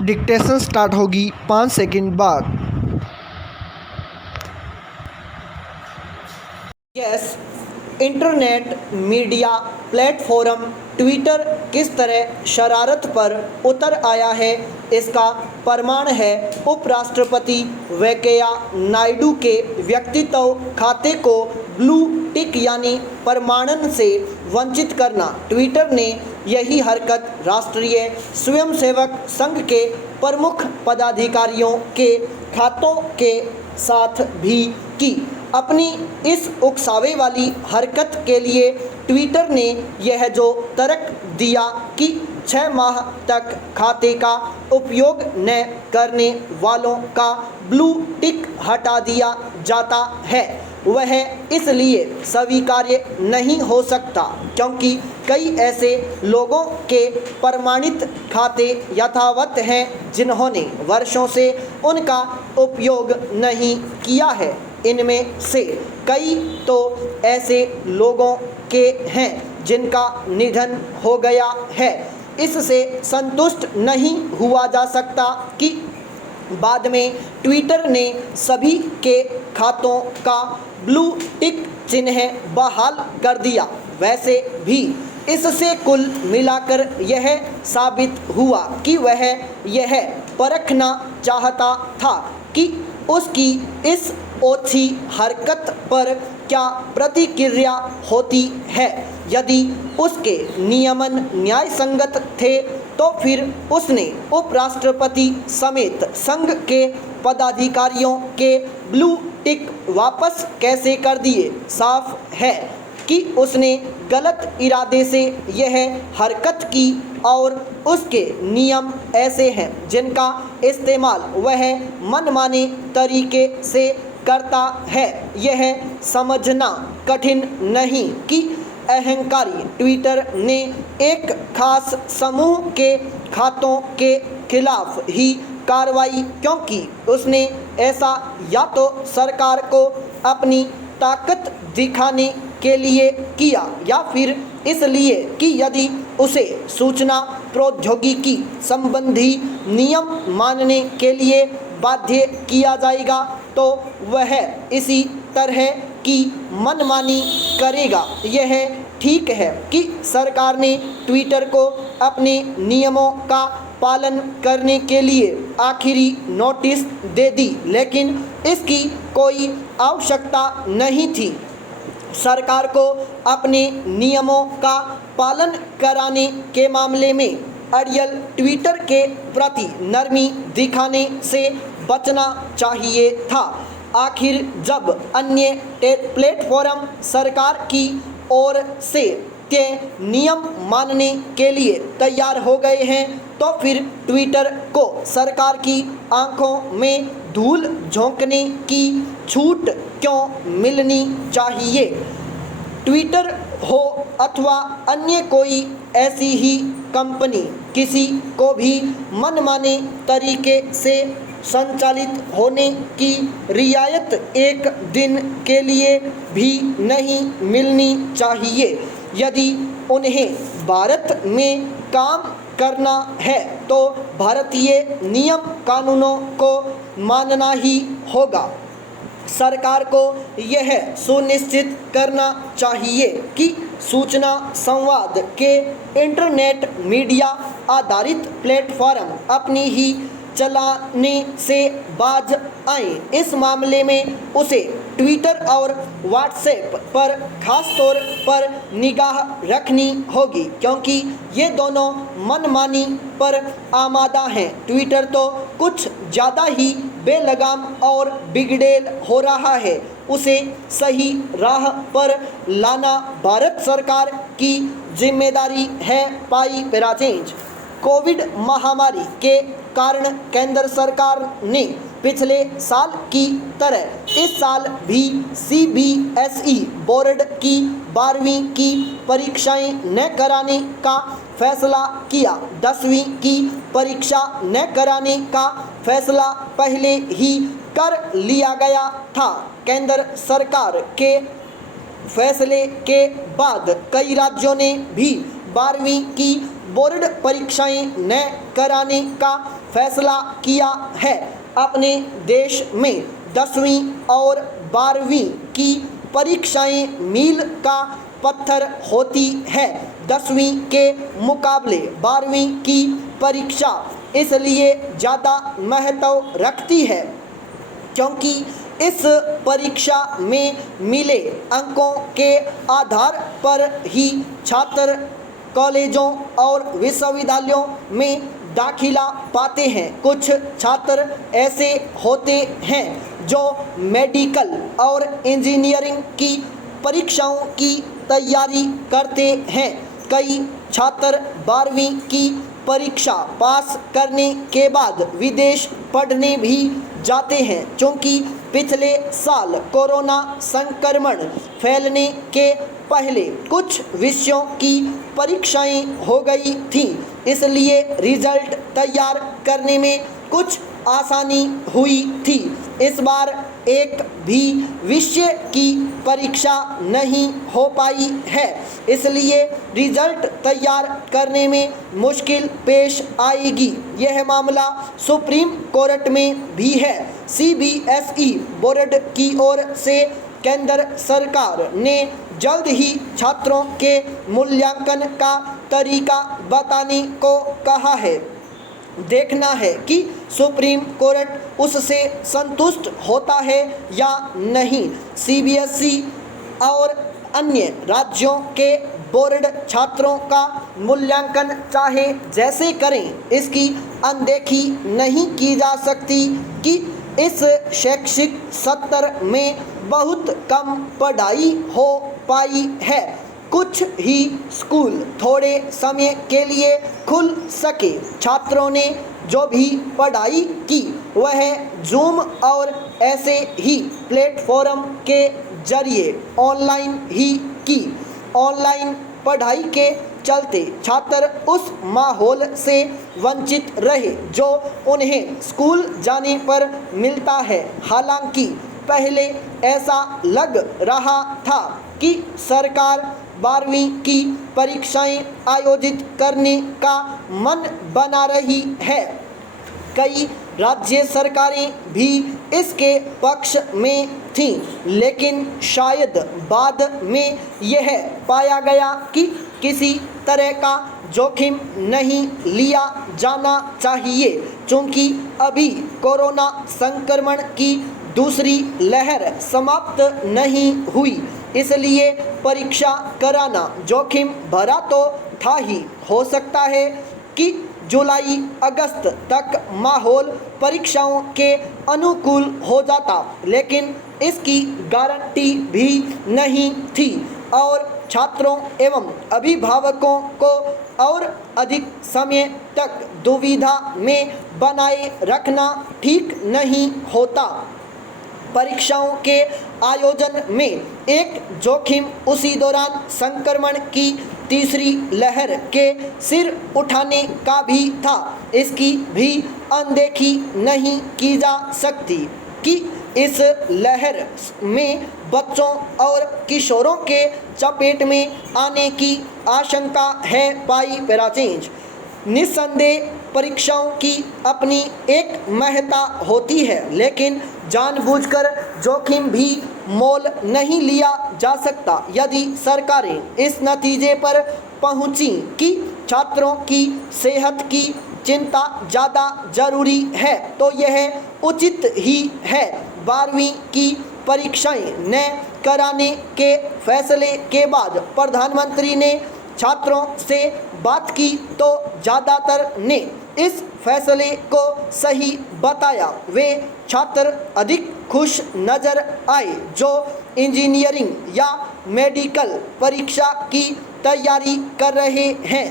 Dictation start होगी 5 second बाद। Yes, internet media platform Twitter किस तरह शरारत पर उतर आया है, इसका प्रमाण है उपराष्ट्रपति वेंकैया नायडू के व्यक्तित्व खाते को ब्लू टिक यानी प्रमाणन से वंचित करना। ट्विटर ने यही हरकत राष्ट्रीय स्वयंसेवक संघ के प्रमुख पदाधिकारियों के खातों के साथ भी की। अपनी इस उकसावे वाली हरकत के लिए ट्विटर ने यह जो तर्क दिया कि 6 माह तक खाते का उपयोग न करने वालों का ब्लू टिक हटा दिया जाता है, वह इसलिए स्वीकार्य नहीं हो सकता क्योंकि कई ऐसे लोगों के प्रमाणित खाते यथावत हैं जिन्होंने वर्षों से उनका उपयोग नहीं किया है। इनमें से कई तो ऐसे लोगों के हैं जिनका निधन हो गया है। इससे संतुष्ट नहीं हुआ जा सकता कि बाद में ट्विटर ने सभी के खातों का ब्लू टिक चिन्ह बहाल कर दिया। वैसे भी इससे कुल मिलाकर यह साबित हुआ कि वह यह परखना चाहता था कि उसकी इस ओछी हरकत पर क्या प्रतिक्रिया होती है। यदि उसके नियमन न्याय संगत थे तो फिर उसने उपराष्ट्रपति समेत संघ के पदाधिकारियों के ब्लू टिक वापस कैसे कर दिए। साफ है कि उसने गलत इरादे से यह हरकत की और उसके नियम ऐसे हैं जिनका इस्तेमाल वह मनमाने तरीके से करता है। यह समझना कठिन नहीं कि अहंकारी ट्विटर ने एक खास समूह के खातों के खिलाफ ही कार्रवाई क्योंकि उसने ऐसा या तो सरकार को अपनी ताकत दिखाने के लिए किया या फिर इसलिए कि यदि उसे सूचना प्रौद्योगिकी संबंधी नियम मानने के लिए बाध्य किया जाएगा तो वह इसी तरह की मनमानी करेगा। यह ठीक है कि सरकार ने ट्विटर को अपने नियमों का पालन करने के लिए आखिरी नोटिस दे दी, लेकिन इसकी कोई आवश्यकता नहीं थी। सरकार को अपने नियमों का पालन कराने के मामले में अड़ियल ट्विटर के प्रति नरमी दिखाने से बचना चाहिए था। आखिर जब अन्य प्लेटफॉर्म सरकार की ओर से तय नियम मानने के लिए तैयार हो गए हैं तो फिर ट्विटर को सरकार की आंखों में धूल झोंकने की छूट क्यों मिलनी चाहिए। ट्विटर हो अथवा अन्य कोई ऐसी ही कंपनी किसी को भी मनमाने तरीके से संचालित होने की रियायत एक दिन के लिए भी नहीं मिलनी चाहिए। यदि उन्हें भारत में काम करना है तो भारतीय नियम कानूनों को मानना ही होगा। सरकार को यह सुनिश्चित करना चाहिए कि सूचना संवाद के इंटरनेट मीडिया आधारित प्लेटफॉर्म अपनी ही चलाने से बाज आए। इस मामले में उसे ट्विटर और व्हाट्सएप पर खास तौर पर निगाह रखनी होगी क्योंकि ये दोनों मनमानी पर आमादा हैं। ट्विटर तो कुछ ज़्यादा ही बेलगाम और बिगड़ेल हो रहा है। उसे सही राह पर लाना भारत सरकार की जिम्मेदारी है। पाई पेराचेंज। कोविड महामारी के कारण केंद्र सरकार ने पिछले साल की तरह इस साल भी CBSE बोर्ड की 12वीं की परीक्षाएं न कराने का फैसला किया। 10वीं की परीक्षा न कराने का फैसला पहले ही कर लिया गया था। केंद्र सरकार के फैसले के बाद कई राज्यों ने भी 12वीं की बोर्ड परीक्षाएं न कराने का फैसला किया है। अपने देश में 10वीं और 12वीं की परीक्षाएं मील का पत्थर होती है। 10वीं के मुकाबले 12वीं की परीक्षा इसलिए ज़्यादा महत्व रखती है क्योंकि इस परीक्षा में मिले अंकों के आधार पर ही छात्र कॉलेजों और विश्वविद्यालयों में दाखिला पाते हैं। कुछ छात्र ऐसे होते हैं जो मेडिकल और इंजीनियरिंग की परीक्षाओं की तैयारी करते हैं। कई छात्र 12वीं की परीक्षा पास करने के बाद विदेश पढ़ने भी जाते हैं। क्योंकि पिछले साल कोरोना संक्रमण फैलने के पहले कुछ विषयों की परीक्षाएं हो गई थीं, इसलिए रिजल्ट तैयार करने में कुछ आसानी हुई थी। इस बार एक भी विषय की परीक्षा नहीं हो पाई है, इसलिए रिजल्ट तैयार करने में मुश्किल पेश आएगी। यह मामला सुप्रीम कोर्ट में भी है। CBSE बोर्ड की ओर से केंद्र सरकार ने जल्द ही छात्रों के मूल्यांकन का तरीका बताने को कहा है। देखना है कि सुप्रीम कोर्ट उससे संतुष्ट होता है या नहीं। CBSE और अन्य राज्यों के बोर्ड छात्रों का मूल्यांकन चाहे जैसे करें, इसकी अनदेखी नहीं की जा सकती कि इस शैक्षिक सत्र में बहुत कम पढ़ाई हो पाई है। कुछ ही स्कूल थोड़े समय के लिए खुल सके। छात्रों ने जो भी पढ़ाई की वह जूम और ऐसे ही प्लेटफॉर्म के जरिए ऑनलाइन ही की। ऑनलाइन पढ़ाई के चलते छात्र उस माहौल से वंचित रहे जो उन्हें स्कूल जाने पर मिलता है। हालांकि पहले ऐसा लग रहा था कि सरकार 12वीं की परीक्षाएं आयोजित करने का मन बना रही है। कई राज्य सरकारें भी इसके पक्ष में थीं, लेकिन शायद बाद में यह पाया गया कि किसी तरह का जोखिम नहीं लिया जाना चाहिए। चूँकि अभी कोरोना संक्रमण की दूसरी लहर समाप्त नहीं हुई, इसलिए परीक्षा कराना जोखिम भरा तो था ही। हो सकता है कि जुलाई अगस्त तक माहौल परीक्षाओं के अनुकूल हो जाता, लेकिन इसकी गारंटी भी नहीं थी और छात्रों एवं अभिभावकों को और अधिक समय तक दुविधा में बनाए रखना ठीक नहीं होता। परीक्षाओं के आयोजन में एक जोखिम उसी दौरान संक्रमण की तीसरी लहर के सिर उठाने का भी था। इसकी भी अनदेखी नहीं की जा सकती कि इस लहर में बच्चों और किशोरों के चपेट में आने की आशंका है। पाई पैराचेंज। निस्संदेह परीक्षाओं की अपनी एक महत्ता होती है, लेकिन जानबूझकर जोखिम भी मोल नहीं लिया जा सकता। यदि सरकारें इस नतीजे पर पहुंची कि छात्रों की सेहत की चिंता ज़्यादा जरूरी है, तो यह उचित ही है। 12वीं की परीक्षाएं न कराने के फैसले के बाद प्रधानमंत्री ने छात्रों से बात की तो ज़्यादातर ने इस फैसले को सही बताया। वे छात्र अधिक खुश नज़र आए जो इंजीनियरिंग या मेडिकल परीक्षा की तैयारी कर रहे हैं।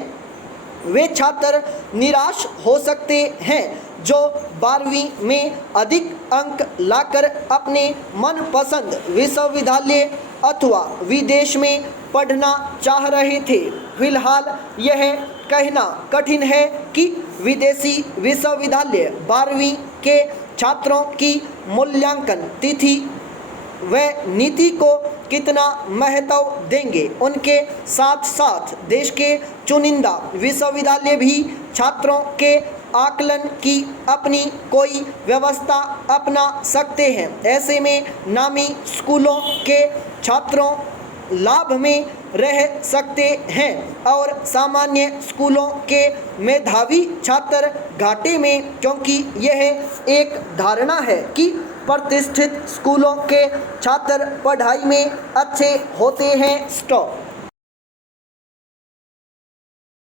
वे छात्र निराश हो सकते हैं जो 12वीं में अधिक अंक लाकर अपने मनपसंद विश्वविद्यालय अथवा विदेश में पढ़ना चाह रहे थे। फिलहाल यह कहना कठिन है कि विदेशी विश्वविद्यालय 12वीं के छात्रों की मूल्यांकन तिथि व नीति को कितना महत्व देंगे। उनके साथ साथ देश के चुनिंदा विश्वविद्यालय भी छात्रों के आकलन की अपनी कोई व्यवस्था अपना सकते हैं। ऐसे में नामी स्कूलों के छात्रों लाभ में रह सकते हैं और सामान्य स्कूलों के मेधावी छात्र घाटे में, क्योंकि यह एक धारणा है कि प्रतिष्ठित स्कूलों के छात्र पढ़ाई में अच्छे होते हैं। स्टॉप।